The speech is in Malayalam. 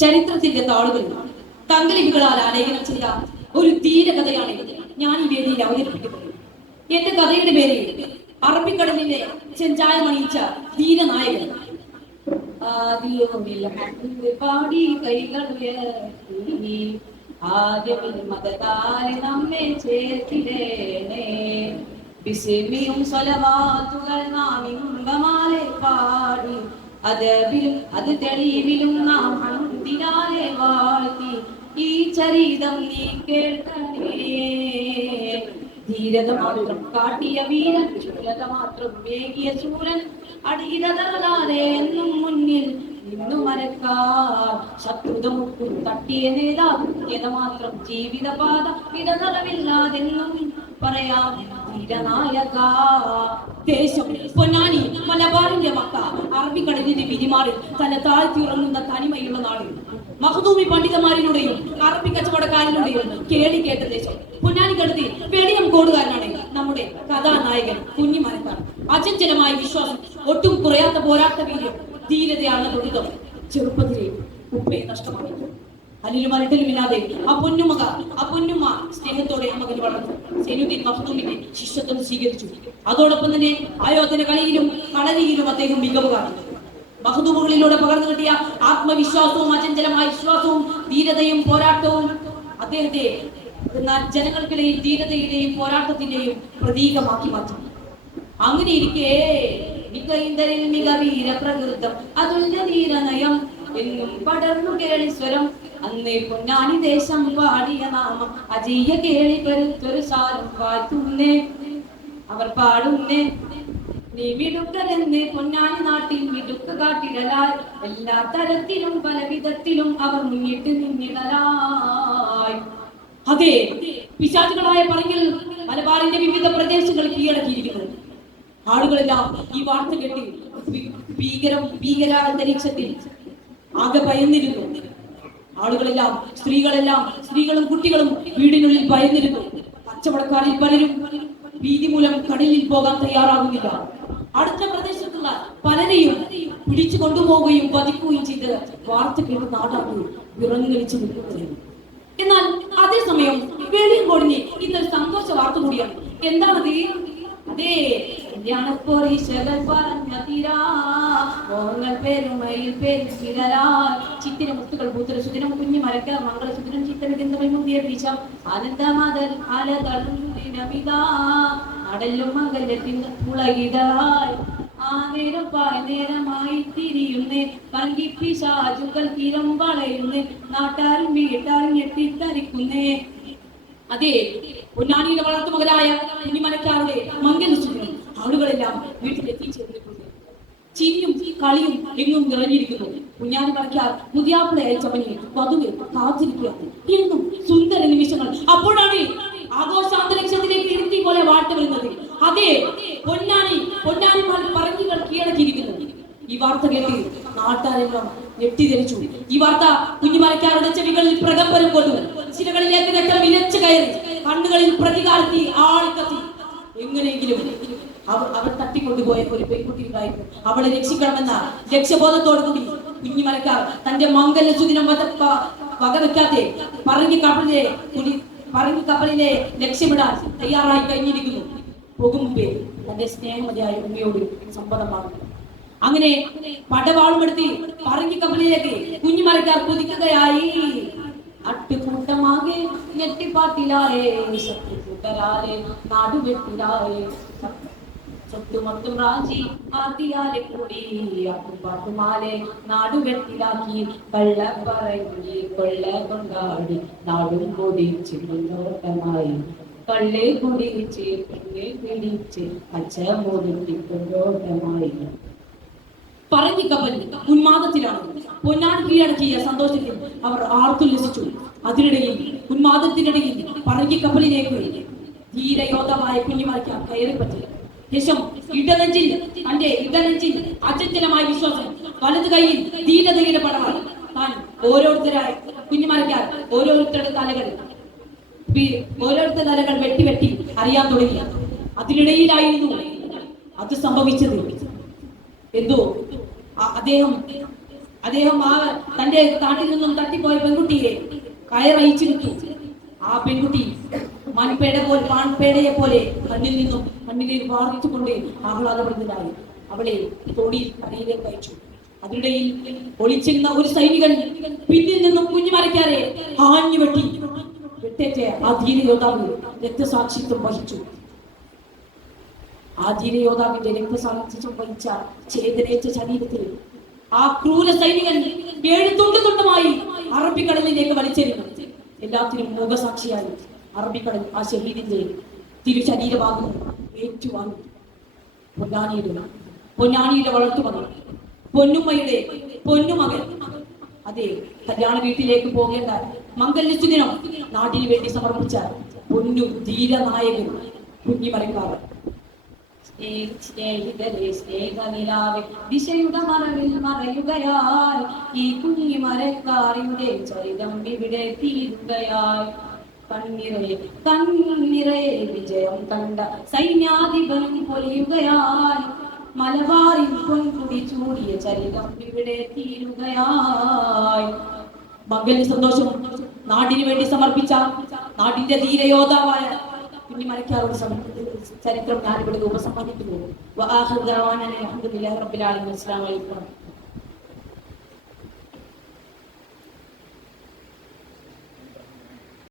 ചരിത്രത്തിന്റെ താളുകൾ തങ്കലിപികളാൽ ആലേഖനം ചെയ്ത ഒരു ധീരകഥയാണ് ഞാൻ ഈ വേദിയിൽ അവതരിപ്പിക്കുന്നത്. എന്റെ കഥയുടെ പേര് അറബിക്കടലിലെ ചെഞ്ചായമണിയിച്ച ധീരനായകൻ. പാടി കൈകൾ ആദ്യം മതതാരെ നമ്മെ ചേർത്തിടേണേ, ബിസ്മിയും സ്വലവാത്തുകൾ നാം ഇമ്പമാലെ പാടി, അതബിലും അത് തെളിവിലും നാം ഹംദിനാലെ വാഴ്ത്തി, ഈ ചരിതം നീ കേൾക്കണേ. ധീരത മാത്രം കാട്ടിയ വീരൻ, ശൂരത മാത്രം വേകിയ ശൂരൻ, അടിയതകളാലെ എന്നും മുന്നിൽ നിന്നു മരക്കാർ, ശത്രുത മുട്ടും തട്ടിയ നേതാവ്, ധീരത മാത്രം ജീവിതപാത, ഇടതലമില്ലാതെന്നും പറയാം ധീരനായക. ദേശം പൊന്നാനി മലബാറിന്റെ മക്ക, അറബിക്കടലിന്റെ പിരിമാറിൽ തല താഴ്ത്തിയുറങ്ങുന്ന തനിമയുള്ള നാട്, മഖ്ദൂമി പണ്ഡിതന്മാരിലൂടെയും അറബി കച്ചവടക്കാരിലൂടെയും കേളി കേട്ട ദേശം. പൊന്നാനിക്കടുത്ത് വെളിയം കോടുകാരനാണ് നമ്മുടെ കഥാനായകൻ കുഞ്ഞിമരക്കാർ. അചഞ്ചലമായ വിശ്വാസം, ഒട്ടും കുറയാത്ത പോരാട്ട വീര്യം, ധീരതയാണ് ദുരിതം. ചെറുപ്പത്തിലെ ഉപ്പയെ നഷ്ടമായി. അല്ലിലും അരട്ടലുമില്ലാതെ ആ പൊന്നുമ്മ സ്നേഹത്തോടെ ആ മകന് വളർന്നു. സൈനുദ്ദീൻ മഖ്ദൂമിന്റെ ശിഷ്യത്വം സ്വീകരിച്ചു. അതോടൊപ്പം തന്നെ ആയോധന കളിയിലും കളരിയിലും അദ്ദേഹം മികവ് കാട്ടി. മഖ്ദൂമുകളിലൂടെ പകർന്നു കിട്ടിയ ആത്മവിശ്വാസവും അചഞ്ചലമായ വിശ്വാസവും ധീരതയും പോരാട്ടവും അദ്ദേഹത്തെ ജനങ്ങൾക്കിടയിൽ ധീരതയുടെയും പോരാട്ടത്തിന്റെയും പ്രതീകമാക്കി മാറ്റി. അങ്ങനെ ഇരിക്കെ മിക വീരപ്രകൃതം അതുല്യ ധീരനയം എന്നും പടർന്നു കേളി സ്വരം, അന്നേ പൊന്നാനി ദേശം പാടിയ നാമം അജീയ കേളി പെരുത്തൊരു സാരം വാഴ്ത്തുന്നേ അവർ പാടുന്നേ. നീ മിടുക്കരെന്ന് പൊന്നാനി നാട്ടിൽ മിടുക്ക് കാട്ടിടലായി, എല്ലാ തരത്തിലും പല വിധത്തിലും അവർ മുന്നിട്ട് നിന്നിടലായി. അതെ, പിശാചുകളായ പറങ്കിൽ മലബാറിന്റെ വിവിധ പ്രദേശങ്ങൾ കീഴടക്കിയിരിക്കുന്നു. ആളുകളെല്ലാം ഈ വാർത്ത കേട്ടി ഭീകര അന്തരീക്ഷത്തിൽ ആകെ ഭയന്നിരുന്നു. ആളുകളെല്ലാം സ്ത്രീകളും കുട്ടികളും വീടിനുള്ളിൽ ഭയന്നിരുന്നു. കച്ചവടക്കാരിൽ പലരും ഭീതി മൂലം കടലിൽ പോകാൻ തയ്യാറാകുന്നില്ല. അടുത്ത പ്രദേശത്തുള്ള പലരെയും പിടിച്ചു കൊണ്ടുപോവുകയും വധിക്കുകയും ചെയ്ത് വാർത്ത കേട്ട് നാടാകെ വിറങ്ങലിച്ചു നിൽക്കുകയായിരുന്നു. എന്നാൽ അതേസമയം വെളിയങ്കോടിന് ഇന്നൊരു സന്തോഷ വാർത്ത കൂടിയാണ്. എന്താണത്? അതേ, ചിത്തിരമുത്തുകൾ പൂത്തരസുദിനം കുഞ്ഞു മരക്ക മംഗളസുദിനം ചിത്തരമുന്തിയ വീശം ആനന്ദമാതൽ അടലും മംഗലത്തിൻ പുളകിതായി നേരമായി തിരിയുന്നേ, കങ്കിപ്പിശാചുകൾ തീരം വളയുന്നേ, നാട്ടാരും വീട്ടാരും ഞെട്ടിത്തരിക്കുന്നേ. അതെ, പൊന്നാനിയുടെ വളർത്തു മകനായ കുഞ്ഞിമരക്കാരുടെ മംഗലസുദിനം ആളുകളെല്ലാം വീട്ടിലെത്തിച്ചേർന്നിട്ടുണ്ട്. ചിരിയും കളിയും എങ്ങും നിറഞ്ഞിരിക്കുന്നു. കുഞ്ഞാലി മരക്കാർ മുതിയാപ്പിളെ അയച്ചവനെ വധുവിൽ കാത്തിരിക്കുകയാണ്. എന്നും സുന്ദര നിമിഷങ്ങൾ. അപ്പോഴാണ് ആഘോഷാന്തരീക്ഷത്തിലേക്ക് ഇരുത്തി പോലെ വാഴ്ത്ത വരുന്നത്. അതെ, പൊന്നാനി പറങ്കികൾ കീഴടക്കിയിരിക്കുന്നു. ഈ വാർത്ത കേട്ട് നാട്ടാരെല്ലാം ഞെട്ടിധരിച്ചു. ഈ വാർത്ത കുഞ്ഞിമരക്കാരുടെ ചെവികളിൽ പ്രകമ്പനം കൊണ്ടു. ചിലകളിലേക്ക് രക്തം ഇലച്ചു കയറി. കണ്ണുകളിൽ പ്രതികാരത്തി ആളിക്കത്തി. എങ്ങനെയെങ്കിലും അവർ തട്ടിക്കൊണ്ടുപോയ ഒരു പെൺകുട്ടി ഉണ്ടായിരുന്നു. അവളെ രക്ഷിക്കണമെന്ന ലക്ഷ്യബോധത്തോടു കൂടി കുഞ്ഞിമരക്കാർ തന്റെ മംഗല്യ സുദിനം വകവെക്കാതെ പറങ്കി കപ്പലിലെ ലക്ഷ്യമിടാൻ തയ്യാറായി കഴിഞ്ഞിരിക്കുന്നു. പോകും മുമ്പേ തന്റെ സ്നേഹമതിയായ ഉമ്മയോട് സമ്മതമാണ്. അങ്ങനെ പടവാളുമെടുത്ത് പറങ്കി കപ്പലിലേക്ക് കുഞ്ഞിമരക്കാർ കുതിക്കുകയായി. അട്ടുകൂട്ടമാകെ ഞെട്ടിപ്പാട്ടിലാരേ, ശത്രുകൂട്ടരാരെ നാടുവെട്ടിലാരേ, ചുറ്റുമൊത്തും റാഞ്ചി ആദ്യാലെ കൂടി പാട്ടുമാലെ നാടുവെട്ടിലാക്കി, കള്ള പറങ്ങി കൊള്ള കൊണ്ടാടി നാടും പൊടിച്ച് മുന്നോട്ടമായി, കള്ളെ കുടിച്ച് പെണ്ണെ പിടിച്ച് അച്ഛ മോദിക്കൊണ്ടോട്ടമായി. പറങ്കി കപ്പൽ ഉന്മാദത്തിലാണ്. പൊന്നാനി കീഴടക്കിയ സന്തോഷത്തിൽ അവർ ആർത്തുല്ലസിച്ചു. അതിനിടയിൽ ഉന്മാദത്തിനിടയിൽ പറങ്കി കപ്പലിലേക്ക് ധീരയോധമായ കുഞ്ഞിമരക്കാർ കയറിപ്പറ്റി. ശേഷം ഇടനെഞ്ചിൽ അചഞ്ചലമായ വിശ്വാസം, വലതു കൈയിൽ ധീരതയുടെ പടവാൾ. താൻ ഓരോരുത്തരായി കുഞ്ഞിമരക്കാർ ഓരോരുത്തരുടെ തലകൾ വെട്ടി അറിയാൻ തുടങ്ങി. അതിനിടയിലായിരുന്നു അത് സംഭവിച്ചത്. എന്തോ അദ്ദേഹം അദ്ദേഹം തന്റെ നാട്ടിൽ നിന്നും തട്ടിപ്പോയ പെൺകുട്ടിയെ കയറയിച്ചു വിട്ടു. ആ പെൺകുട്ടി പാൺപേടയെ പോലെ കണ്ണിലേക്ക് വാർത്തുകൊണ്ട് ആഹ്ലാദപ്രദനായി അവളെ തോണിയിൽ കരയിലേക്ക് അയച്ചു. അതിനിടയിൽ ഒളിച്ചിരുന്ന ഒരു സൈനികൻ പിന്നിൽ നിന്നും കുഞ്ഞുമരക്കാരെ ആഞ്ഞു വെട്ടി. വെട്ടേറ്റ് ആ ധീര യോദ്ധാവ് രക്തസാക്ഷിത്വം വഹിച്ചു. ആ ധീര യോദ്ധാവിന്റെ രക്തസാക്ഷിത്വം വഹിച്ച ചേതനേറ്റ ശരീരത്തിൽ ആ ക്രൂര സൈനികൻ 7 തുണ്ടുമായി അറബിക്കടലിലേക്ക് വലിച്ചെറിഞ്ഞു. എല്ലാത്തിനും മുഖസാക്ഷിയായി അറബിക്കടൽ ആ ഷഹീദിന്റെ തിരുശരീരഭാഗം ഏറ്റുവാങ്ങി. പൊന്നാനിയുടെ വളർത്തുമകൻ, പൊന്നുമ്മയുടെ പൊന്നുമകൻ, അതെ, കല്യാണ വീട്ടിലേക്ക് പോകേണ്ട മംഗല്യസുദിനം നാടിന് വേണ്ടി സമർപ്പിച്ച പൊന്നു ധീരനായകൻ കുഞ്ഞിമരക്കാരൻ. സ്നേഹനിലാവെ ദിശയുടെ മറവിൽ മറയുകയായി ഈ കുഞ്ഞിമരക്കാരന്റെ ചരിതം ഇവിടെ തീരുകയായി. കണ്ണിറയെ വിജയം കണ്ട സൈന്യാധിപനും പൊലിയുകയായി. മലബാറിൽ പൊൻകുടി ചൂടിയ ചരിതം ഇവിടെ തീരുകയായി. മംഗല്യ സന്തോഷം നാടിനു വേണ്ടി സമർപ്പിച്ച നാടിന്റെ ധീരയോദ്ധാവായ കുഞ്ഞിമരക്കാരോട് ചരിത്രം ഞാനിവിടെ ഉപസംഹരിക്കുന്നു.